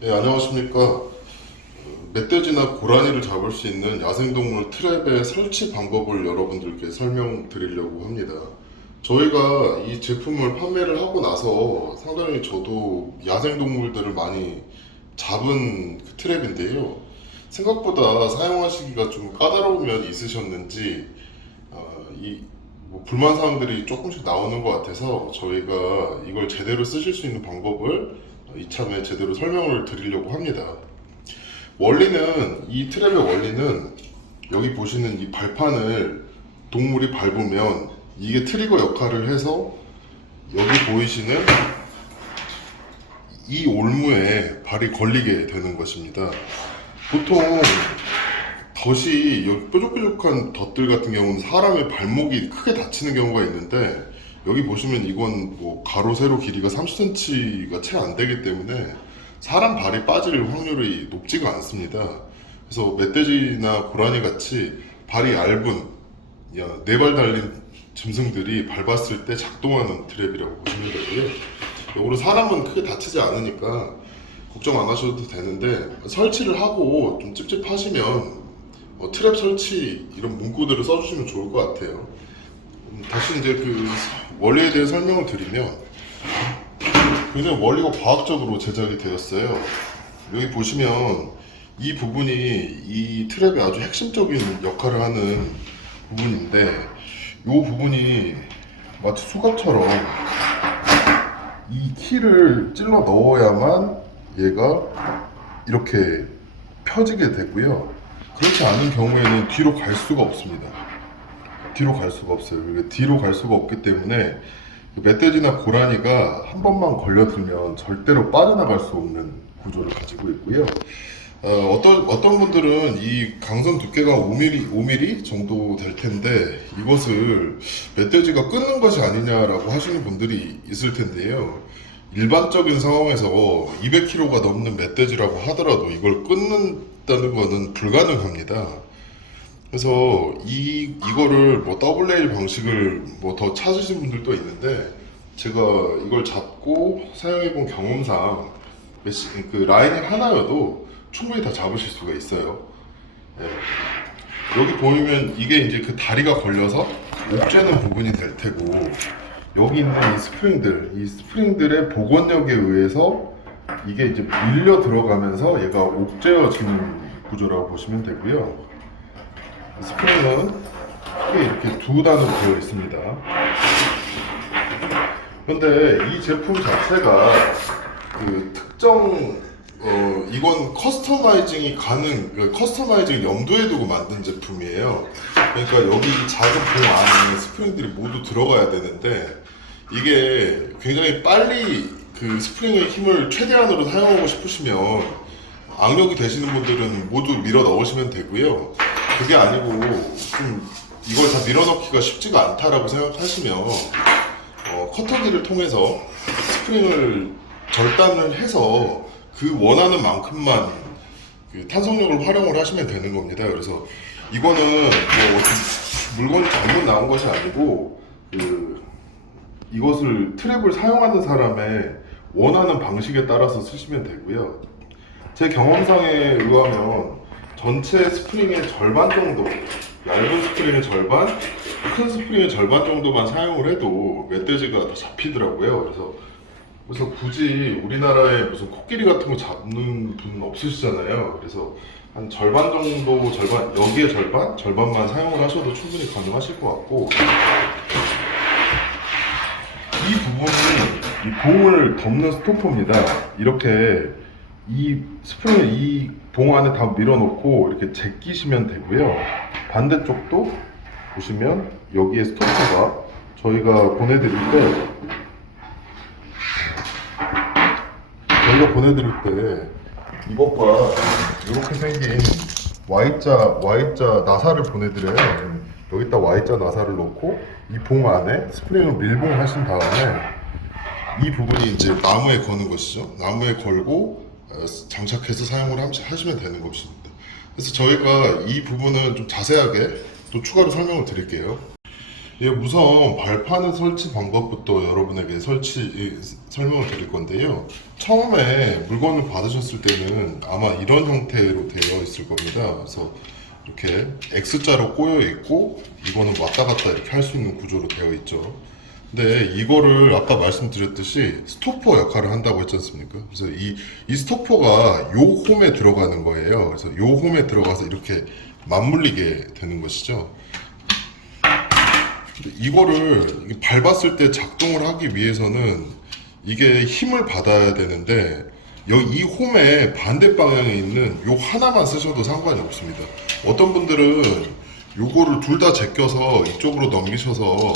네, 안녕하십니까. 멧돼지나 고라니를 잡을 수 있는 야생동물 트랩의 설치 방법을 여러분들께 설명드리려고 합니다. 저희가 이 제품을 판매를 하고 나서 상당히 저도 야생동물들을 많이 잡은 그 트랩인데요. 생각보다 사용하시기가 좀 까다로운 면이 있으셨는지, 뭐 불만 사항들이 조금씩 나오는 것 같아서 저희가 이걸 제대로 쓰실 수 있는 방법을 이참에 제대로 설명을 드리려고 합니다. 원리는, 이 트랩의 원리는 여기 보시는 이 발판을 동물이 밟으면 이게 트리거 역할을 해서 여기 보이시는 이 올무에 발이 걸리게 되는 것입니다. 보통 덫이 여기 뾰족뾰족한 덫들 같은 경우는 사람의 발목이 크게 다치는 경우가 있는데, 여기 보시면 이건 뭐 가로 세로 길이가 30cm가 채 안 되기 때문에 사람 발이 빠질 확률이 높지가 않습니다. 그래서 멧돼지나 고라니 같이 발이 얇은 네 발 달린 짐승들이 밟았을 때 작동하는 트랩이라고 보시면 되고요. 이거로 사람은 크게 다치지 않으니까 걱정 안 하셔도 되는데, 설치를 하고 좀 찝찝하시면 트랩 설치 이런 문구들을 써주시면 좋을 것 같아요. 다시 이제 그 원리에 대해 설명을 드리면, 굉장히 원리가 과학적으로 제작이 되었어요. 여기 보시면 이 부분이 이 트랩의 아주 핵심적인 역할을 하는 부분인데, 이 부분이 마치 수갑처럼 이 키를 찔러 넣어야만 얘가 이렇게 펴지게 되고요. 그렇지 않은 경우에는 뒤로 갈 수가 없습니다. 뒤로 갈 수가 없어요. 뒤로 갈 수가 없기 때문에 멧돼지나 고라니가 한 번만 걸려들면 절대로 빠져나갈 수 없는 구조를 가지고 있고요. 어떤 분들은 이 강선 두께가 5mm 정도 될 텐데 이것을 멧돼지가 끊는 것이 아니냐라고 하시는 분들이 있을 텐데요. 일반적인 상황에서 200kg가 넘는 멧돼지라고 하더라도 이걸 끊는다는 것은 불가능합니다. 그래서 이거를 뭐 WL 방식을 뭐 더 찾으신 분들도 있는데, 제가 이걸 잡고 사용해본 경험상 그 라이닝 하나여도 충분히 다 잡으실 수가 있어요. 네. 여기 보이면 이게 이제 그 다리가 걸려서 옥죄는 부분이 될 테고, 여기 있는 이 스프링들의 복원력에 의해서 이게 이제 밀려 들어가면서 얘가 옥죄어지는 구조라고 보시면 되고요. 스프링은 크게 이렇게 두 단으로 되어 있습니다. 그런데 이 제품 자체가 그 특정 이건 커스터마이징이 커스터마이징 염두에 두고 만든 제품이에요. 그러니까 여기 작은 공 안에 스프링들이 모두 들어가야 되는데, 이게 굉장히 빨리 그 스프링의 힘을 최대한으로 사용하고 싶으시면 악력이 되시는 분들은 모두 밀어 넣으시면 되고요. 그게 아니고 좀 이걸 다 밀어 넣기가 쉽지가 않다라고 생각하시면 커터기를 통해서 스프링을 절단을 해서 그 원하는 만큼만 그 탄성력을 활용을 하시면 되는 겁니다. 그래서 이거는 뭐 물건이 잘못 나온 것이 아니고, 이것을 트랩을 사용하는 사람의 원하는 방식에 따라서 쓰시면 되고요. 제 경험상에 의하면 전체 스프링의 절반 정도, 얇은 스프링의 절반, 큰 스프링의 절반 정도만 사용을 해도 멧돼지가 다 잡히더라고요. 그래서 굳이 우리나라에 무슨 코끼리 같은 거 잡는 분은 없으시잖아요. 그래서 한 절반 정도, 여기에 절반만 사용을 하셔도 충분히 가능하실 것 같고, 이 부분이 이 봉을 덮는 스토퍼입니다. 이렇게 이 스프링을 이 봉 안에 다 밀어넣고 이렇게 제끼시면 되고요. 반대쪽도 보시면 여기에 스토퍼가 저희가 보내드릴 때 이것과 이렇게 생긴 Y자 나사를 보내드려요. 여기다 Y자 나사를 넣고 이 봉 안에 스프링을 밀봉하신 다음에 이 부분이 이제 나무에 거는 것이죠. 나무에 걸고 장착해서 사용을 하시면 되는 것입니다. 그래서 저희가 이 부분은 좀 자세하게 또 추가로 설명을 드릴게요. 예, 우선 발판 설치 방법부터 여러분에게 설명을 드릴 건데요. 처음에 물건을 받으셨을 때는 아마 이런 형태로 되어 있을 겁니다. 그래서 이렇게 X자로 꼬여 있고, 이거는 왔다 갔다 이렇게 할 수 있는 구조로 되어 있죠. 근데 이거를 아까 말씀드렸듯이 스토퍼 역할을 한다고 했지 않습니까? 그래서 이 스토퍼가 요 홈에 들어가는 거예요. 그래서 요 홈에 들어가서 이렇게 맞물리게 되는 것이죠. 이거를 밟았을 때 작동을 하기 위해서는 이게 힘을 받아야 되는데, 여기 이 홈의 반대 방향에 있는 요 하나만 쓰셔도 상관이 없습니다. 어떤 분들은 요거를 둘 다 제껴서 이쪽으로 넘기셔서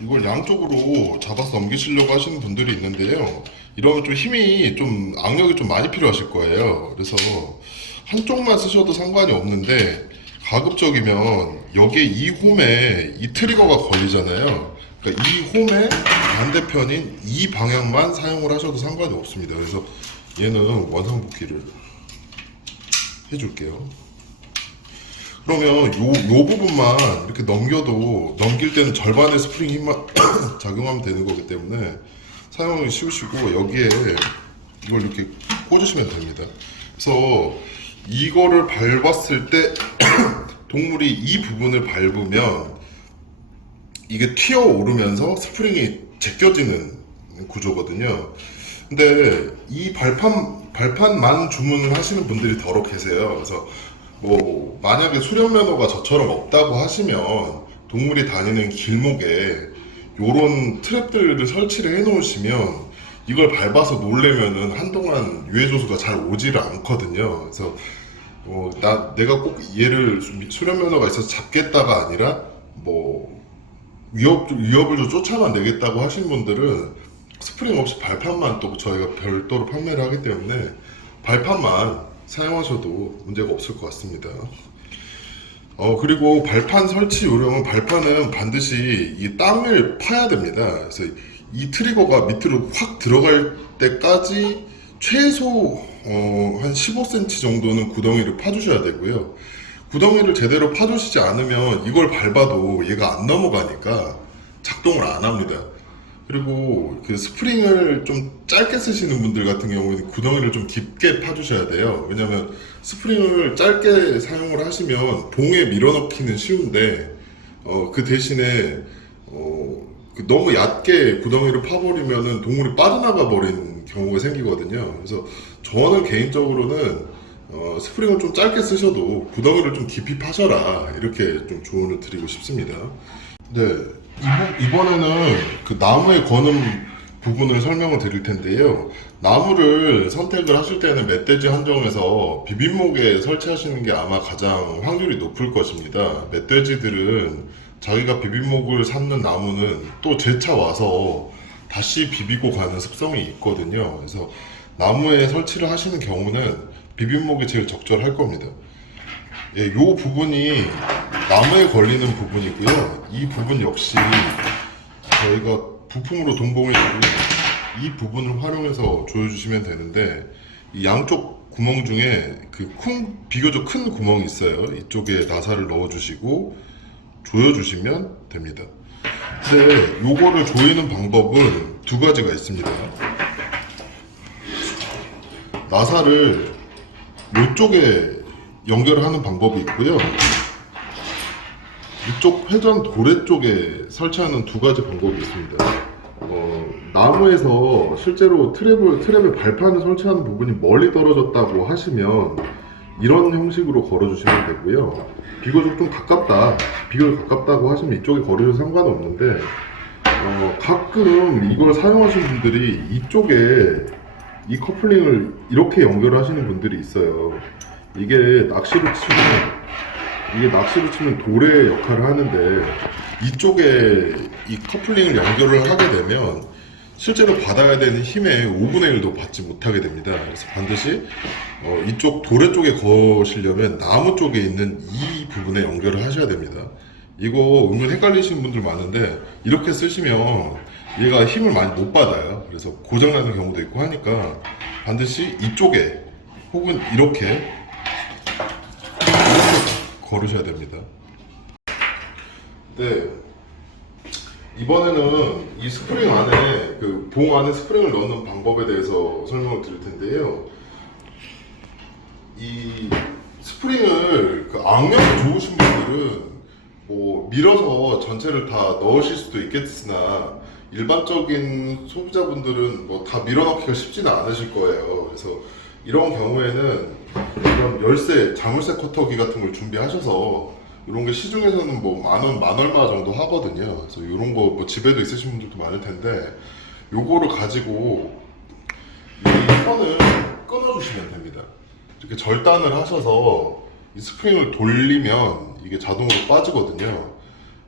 이걸 양쪽으로 잡아서 넘기시려고 하시는 분들이 있는데요. 이러면 좀 힘이 좀 악력이 좀 많이 필요하실 거예요. 그래서 한쪽만 쓰셔도 상관이 없는데, 가급적이면 여기에 이 홈에 이 트리거가 걸리잖아요. 그러니까 이 홈의 반대편인 이 방향만 사용을 하셔도 상관이 없습니다. 그래서 얘는 원상복귀를 해줄게요. 그러면 요 부분만 이렇게 넘겨도 넘길 때는 절반의 스프링 힘만 작용하면 되는 거기 때문에 사용하기 쉬우시고, 여기에 이걸 이렇게 꽂으시면 됩니다. 그래서 이거를 밟았을 때 동물이 이 부분을 밟으면 이게 튀어 오르면서 스프링이 제껴지는 구조거든요. 근데 이 발판만 주문을 하시는 분들이 더러 계세요. 그래서 뭐 만약에 수련 면허가 저처럼 없다고 하시면 동물이 다니는 길목에 요런 트랩들을 설치를 해 놓으시면 이걸 밟아서 놀래면은 한동안 유해 조수가 잘 오지를 않거든요. 그래서 내가 꼭 얘를 수련 면허가 있어서 잡겠다가 아니라 뭐 위협을 좀 쫓아만 내겠다고 하신 분들은 스프링 없이 발판만 또 저희가 별도로 판매를 하기 때문에 발판만 사용하셔도 문제가 없을 것 같습니다. 그리고 발판 설치 요령은, 발판은 반드시 이 땅을 파야 됩니다. 그래서 이 트리거가 밑으로 확 들어갈 때까지 최소 한 15cm 정도는 구덩이를 파주셔야 되고요. 구덩이를 제대로 파주시지 않으면 이걸 밟아도 얘가 안 넘어가니까 작동을 안 합니다. 그리고 그 스프링을 좀 짧게 쓰시는 분들 같은 경우에는 구덩이를 좀 깊게 파주셔야 돼요. 왜냐면 스프링을 짧게 사용을 하시면 봉에 밀어넣기는 쉬운데, 그 대신에 너무 얕게 구덩이를 파버리면은 동물이 빠져나가 버린 경우가 생기거든요. 그래서 저는 개인적으로는 스프링을 좀 짧게 쓰셔도 구덩이를 좀 깊이 파셔라, 이렇게 좀 조언을 드리고 싶습니다. 네, 이번에는 그 나무에 거는 부분을 설명을 드릴 텐데요. 나무를 선택을 하실 때는 멧돼지 한정에서 비빔목에 설치하시는 게 아마 가장 확률이 높을 것입니다. 멧돼지들은 자기가 비빔목을 삼는 나무는 또 재차 와서 다시 비비고 가는 습성이 있거든요. 그래서 나무에 설치를 하시는 경우는 비빔목이 제일 적절할 겁니다. 예, 요 부분이 나무에 걸리는 부분이고요. 이 부분 역시 저희가 부품으로 동봉해주고 이 부분을 활용해서 조여주시면 되는데, 이 양쪽 구멍 중에 비교적 큰 구멍이 있어요. 이쪽에 나사를 넣어주시고 조여주시면 됩니다. 근데 요거를 조이는 방법은 두 가지가 있습니다. 나사를 요쪽에 연결을 하는 방법이 있고요. 이쪽 회전 도래 쪽에 설치하는 두 가지 방법이 있습니다. 나무에서 실제로 트랩을 발판을 설치하는 부분이 멀리 떨어졌다고 하시면 이런 형식으로 걸어주시면 되고요. 비교적 가깝다고 하시면 이쪽에 걸으셔도 상관없는데, 가끔 이걸 사용하시는 분들이 이쪽에 이 커플링을 이렇게 연결하시는 분들이 있어요. 이게 낚시로 치면 돌의 역할을 하는데, 이쪽에 이 커플링을 연결을 하게 되면 실제로 받아야 되는 힘의 5분의 1도 받지 못하게 됩니다. 그래서 반드시 이쪽 도래 쪽에 거시려면 나무 쪽에 있는 이 부분에 연결을 하셔야 됩니다. 이거 은근 헷갈리시는 분들 많은데 이렇게 쓰시면 얘가 힘을 많이 못 받아요. 그래서 고장나는 경우도 있고 하니까 반드시 이쪽에 혹은 이렇게 걸으셔야 됩니다. 네, 이번에는 이 스프링 안에 그 봉 안에 스프링을 넣는 방법에 대해서 설명을 드릴 텐데요. 이 스프링을 그 악명이 좋으신 분들은 뭐 밀어서 전체를 다 넣으실 수도 있겠으나 일반적인 소비자분들은 뭐 다 밀어 넣기가 쉽지는 않으실 거예요. 그래서 이런 경우에는 이런 열쇠, 자물쇠 커터기 같은 걸 준비하셔서 이런 게 시중에서는 뭐 만 원, 만 얼마 정도 하거든요. 그래서 이런 거 뭐 집에도 있으신 분들도 많을 텐데 요거를 가지고 이 선을 끊어주시면 됩니다. 이렇게 절단을 하셔서 이 스프링을 돌리면 이게 자동으로 빠지거든요.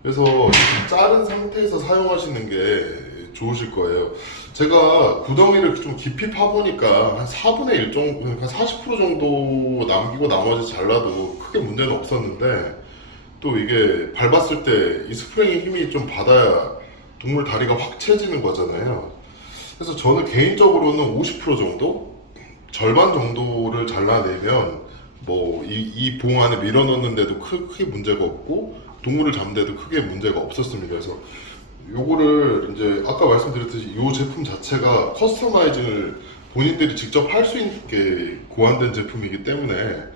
그래서 이렇게 자른 상태에서 사용하시는 게 좋으실 거예요. 제가 구덩이를 좀 깊이 파보니까 한 4분의 1 정도, 그러니까 40% 정도 남기고 나머지 잘라도 크게 문제는 없었는데 또 이게 밟았을 때 이 스프링의 힘이 좀 받아야 동물 다리가 확 채지는 거잖아요. 그래서 저는 개인적으로는 50% 정도? 절반 정도를 잘라내면 뭐 이 봉 안에 밀어 넣는데도 크게 문제가 없고 동물을 잡는데도 크게 문제가 없었습니다. 그래서 요거를 이제 아까 말씀드렸듯이 이 제품 자체가 커스터마이징을 본인들이 직접 할 수 있게 고안된 제품이기 때문에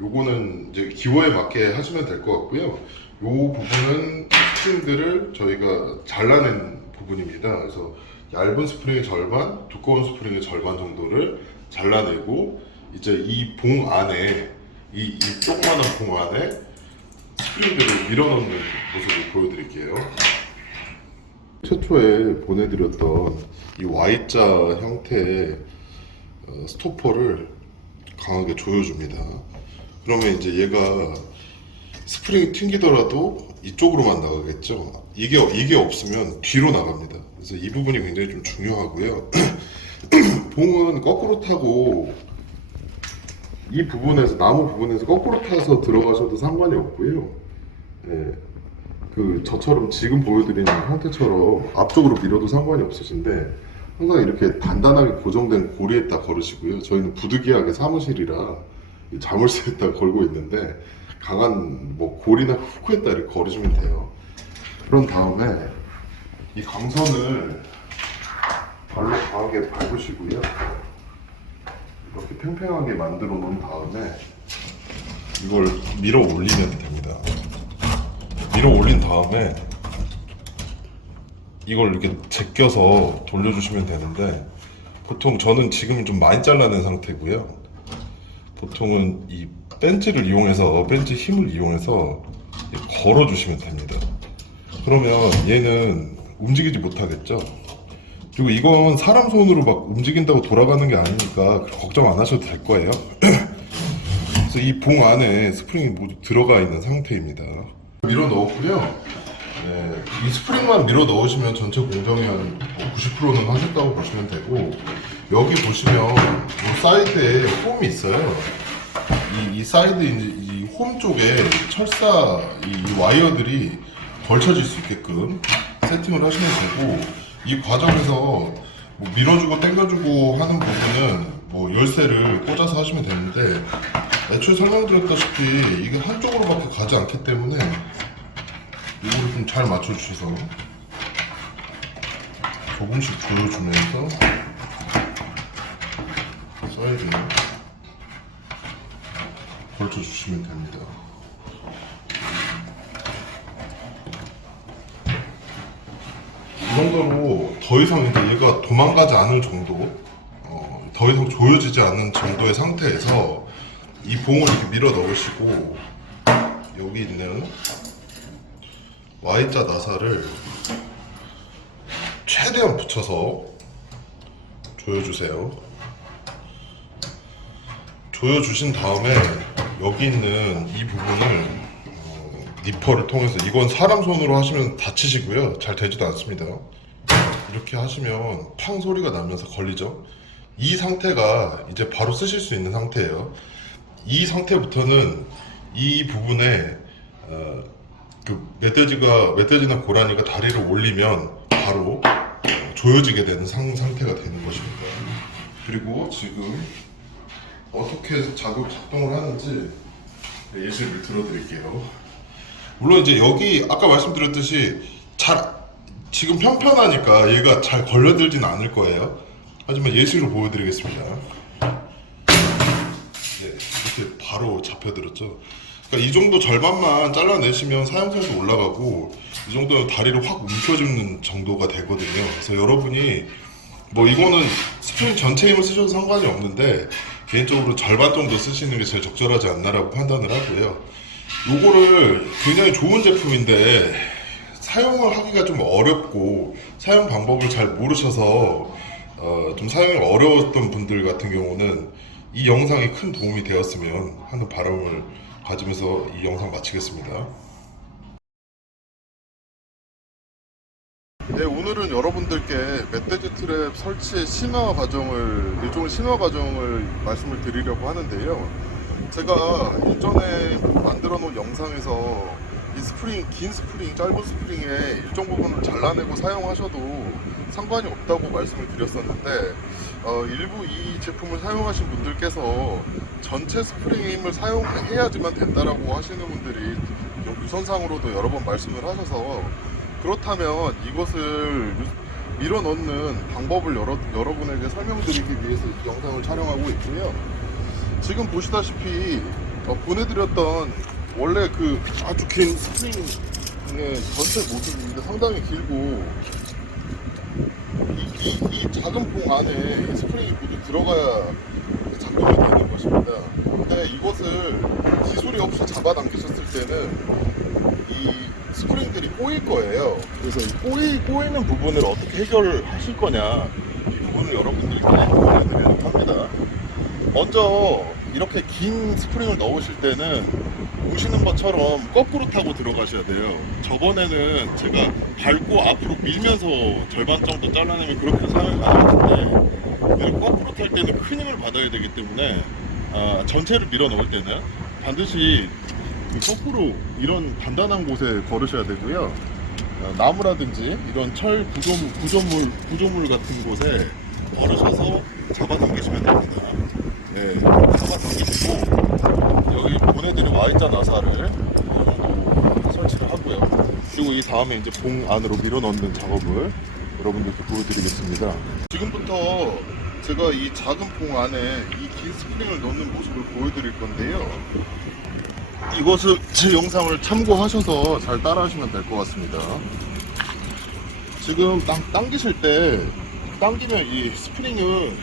요거는 이제 기호에 맞게 하시면 될 것 같고요. 요 부분은 스프링들을 저희가 잘라낸 부분입니다. 그래서 얇은 스프링의 절반, 두꺼운 스프링의 절반 정도를 잘라내고 이제 이 봉 안에 이 조그마한 봉 안에 스프링들을 밀어넣는 모습을 보여드릴게요. 최초에 보내드렸던 이 Y자 형태의 스토퍼를 강하게 조여줍니다. 그러면 이제 얘가 스프링이 튕기더라도 이쪽으로만 나가겠죠. 이게 없으면 뒤로 나갑니다. 그래서 이 부분이 굉장히 좀 중요하고요. 봉은 거꾸로 타고 이 부분에서 나무 부분에서 거꾸로 타서 들어가셔도 상관이 없고요. 네, 그 저처럼 지금 보여드리는 형태처럼 앞쪽으로 밀어도 상관이 없으신데 항상 이렇게 단단하게 고정된 고리에다 걸으시고요. 저희는 부득이하게 사무실이라 자물쇠에다 걸고 있는데 강한 뭐 고리나 후크에다 이렇게 걸으시면 돼요. 그런 다음에 이 강선을 발로 강하게 밟으시고요. 이렇게 팽팽하게 만들어 놓은 다음에 이걸 밀어 올리면 됩니다. 밀어 올린 다음에 이걸 이렇게 제껴서 돌려주시면 되는데 보통 저는 지금 좀 많이 잘라낸 상태고요. 보통은 이 벤치를 이용해서 벤치 힘을 이용해서 걸어주시면 됩니다. 그러면 얘는 움직이지 못하겠죠. 그리고 이건 사람 손으로 막 움직인다고 돌아가는 게 아니니까 걱정 안 하셔도 될 거예요. 그래서 이 봉 안에 스프링이 모두 들어가 있는 상태입니다. 밀어 넣었고요. 네, 이 스프링만 밀어 넣으시면 전체 공정이 한 90%는 하셨다고 보시면 되고 여기 보시면 이 사이드에 홈이 있어요. 이 사이드 이 홈 쪽에 철사 이 와이어들이 걸쳐질 수 있게끔 세팅을 하시면 되고 이 과정에서 뭐 밀어주고 당겨주고 하는 부분은 뭐 열쇠를 꽂아서 하시면 되는데 애초에 설명드렸다시피 이게 한쪽으로밖에 가지 않기 때문에 이거를 좀 잘 맞춰주셔서 조금씩 조여주면서 사이드에 걸쳐주시면 됩니다. 이 정도로 더 이상 이제 얘가 도망가지 않을 정도, 더 이상 조여지지 않는 정도의 상태에서 이 봉을 이렇게 밀어 넣으시고 여기 있는 Y자 나사를 최대한 붙여서 조여주세요. 조여주신 다음에 여기 있는 이 부분을 니퍼를 통해서 이건 사람 손으로 하시면 다치시고요. 잘 되지도 않습니다. 이렇게 하시면 팡 소리가 나면서 걸리죠. 이 상태가 이제 바로 쓰실 수 있는 상태예요. 이 상태부터는 이 부분에 그 멧돼지나 고라니가 다리를 올리면 바로 조여지게 되는 상태가 되는 것입니다. 그리고 지금 어떻게 작동을 하는지 예시를 들어드릴게요. 물론 이제 여기 아까 말씀드렸듯이 지금 편편하니까 얘가 잘 걸려들진 않을 거예요. 하지만 예시로 보여드리겠습니다. 네, 이렇게 바로 잡혀들었죠. 그러니까 이 정도 절반만 잘라내시면 사용성도 올라가고 이 정도면 다리를 확 움켜쥐는 정도가 되거든요. 그래서 여러분이 뭐 이거는 스프링 전체 힘을 쓰셔도 상관이 없는데 개인적으로 절반 정도 쓰시는 게 제일 적절하지 않나라고 판단을 하고요. 요거를 굉장히 좋은 제품인데 사용을 하기가 좀 어렵고 사용 방법을 잘 모르셔서 좀 사용이 어려웠던 분들 같은 경우는 이 영상이 큰 도움이 되었으면 하는 바람을 가지면서 이 영상 마치겠습니다. 네, 오늘은 여러분들께 멧돼지 트랩 설치의 일종의 심화 과정을 말씀을 드리려고 하는데요. 제가 일전에 만들어 놓은 영상에서 이 스프링, 긴 스프링, 짧은 스프링의 일정 부분을 잘라내고 사용하셔도 상관이 없다고 말씀을 드렸었는데 일부 이 제품을 사용하신 분들께서 전체 스프링의 힘을 사용해야지만 된다라고 하시는 분들이 유선상으로도 여러 번 말씀을 하셔서 그렇다면 이것을 밀어 넣는 방법을 여러분에게 설명드리기 위해서 이 영상을 촬영하고 있고요. 지금 보시다시피 보내드렸던 원래 그 아주 긴 스프링의 전체 모습인데 상당히 길고 이 작은 봉 안에 스프링이 모두 들어가야 작동이 되는 것입니다. 근데 이것을 기술이 없이 잡아당기셨을 때는 이 스프링들이 꼬일 거예요. 그래서 이 꼬이는 부분을 어떻게 해결하실 거냐, 이 부분을 여러분들께 보여드리려고 합니다. 먼저 이렇게 긴 스프링을 넣으실 때는 보시는 것처럼 거꾸로 타고 들어가셔야 돼요. 저번에는 제가 밟고 앞으로 밀면서 절반 정도 잘라내면 그렇게 사용이 가능한데 거꾸로 탈 때는 큰 힘을 받아야 되기 때문에 전체를 밀어 넣을 때는 반드시 거꾸로 이런 단단한 곳에 걸으셔야 되고요. 나무라든지 이런 철 구조물 같은 곳에 걸으셔서 잡아당기시면 됩니다. 네, 잡아당기시고 여기 보내드린 Y자 나사를 어느 정도 설치를 하고요. 그리고 이 다음에 이제 봉 안으로 밀어 넣는 작업을 여러분들께 보여드리겠습니다. 지금부터 제가 이 작은 봉 안에 이 긴 스프링을 넣는 모습을 보여드릴 건데요. 이것을 제 영상을 참고하셔서 잘 따라하시면 될 것 같습니다. 지금 당기실 때 당기면 이 스프링은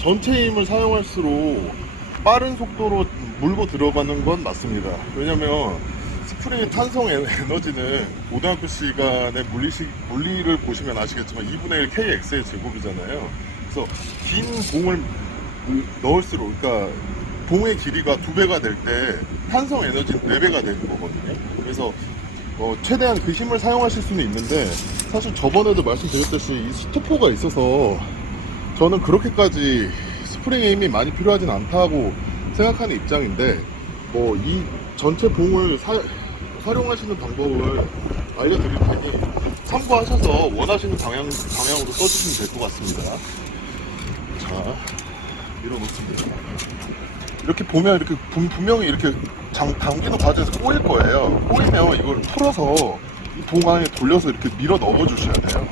전체 힘을 사용할수록 빠른 속도로 물고 들어가는 건 맞습니다. 왜냐면 스프링의 탄성 에너지는 고등학교 시간에 물리를 보시면 아시겠지만 2분의 1 kx의 제곱이잖아요. 그래서 긴 봉을 넣을수록, 그러니까 봉의 길이가 2배가 될 때 탄성 에너지는 4배가 되는 거거든요. 그래서 최대한 그 힘을 사용하실 수는 있는데, 사실 저번에도 말씀드렸듯이 이 스토퍼가 있어서 저는 그렇게까지 스프링의 힘이 많이 필요하진 않다고 생각하는 입장인데, 이 전체 봉을 활용하시는 방법을 알려드릴 테니 참고하셔서 원하시는 방향으로 써주시면 될 것 같습니다. 자, 밀어놓습니다. 이렇게 보면 이렇게 분명히 이렇게 당기는 과정에서 꼬일 거예요. 꼬이면 이걸 풀어서 이 봉 안에 돌려서 이렇게 밀어 넣어 주셔야 돼요.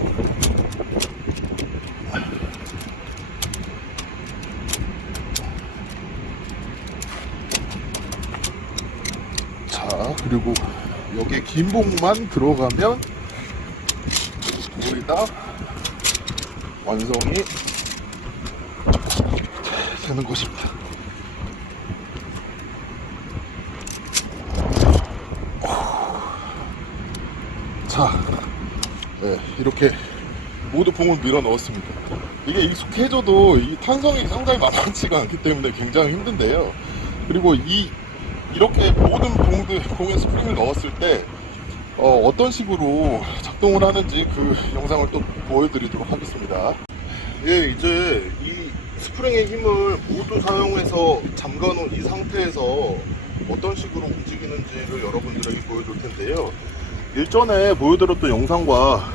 자, 그리고 여기에 긴 봉만 들어가면 거의 다 완성이 되는 것입니다. 자, 네, 이렇게 모두 봉을 밀어 넣었습니다. 이게 익숙해져도 이 탄성이 상당히 만만치가 않기 때문에 굉장히 힘든데요. 그리고 이렇게 모든 봉에 스프링을 넣었을 때 어떤 식으로 작동을 하는지 그 영상을 또 보여드리도록 하겠습니다. 예, 이제 이 스프링의 힘을 모두 사용해서 잠가놓은 이 상태에서 어떤 식으로 움직이는지를 여러분들에게 보여줄 텐데요. 일전에 보여드렸던 영상과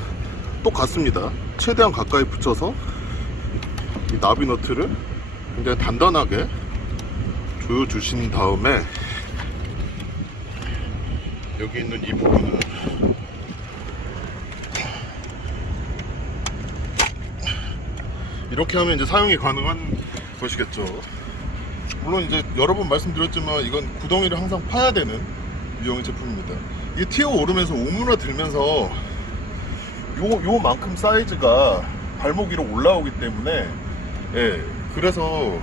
똑같습니다. 최대한 가까이 붙여서 이 나비 너트를 굉장히 단단하게 조여주신 다음에 여기 있는 이 부분을 이렇게 하면 이제 사용이 가능한 것이겠죠. 물론 이제 여러 번 말씀드렸지만 이건 구덩이를 항상 파야 되는 유형의 제품입니다. 이게 튀어 오르면서 오므라들면서 요만큼 사이즈가 발목 위로 올라오기 때문에 예, 그래서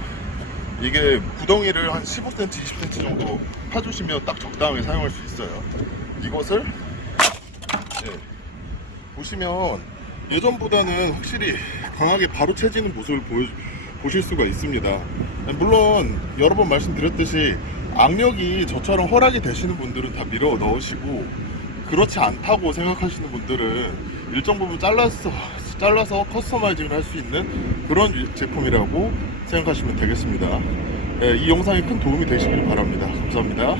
이게 구덩이를 한 15cm, 20cm 정도 파주시면 딱 적당하게 사용할 수 있어요. 이것을 예, 보시면 예전보다는 확실히 강하게 바로 채지는 모습을 보실 수가 있습니다. 물론 여러 번 말씀드렸듯이 악력이 저처럼 허락이 되시는 분들은 다 밀어 넣으시고, 그렇지 않다고 생각하시는 분들은 일정 부분 잘라서 커스터마이징을 할 수 있는 그런 제품이라고 생각하시면 되겠습니다. 이 영상이 큰 도움이 되시길 바랍니다. 감사합니다.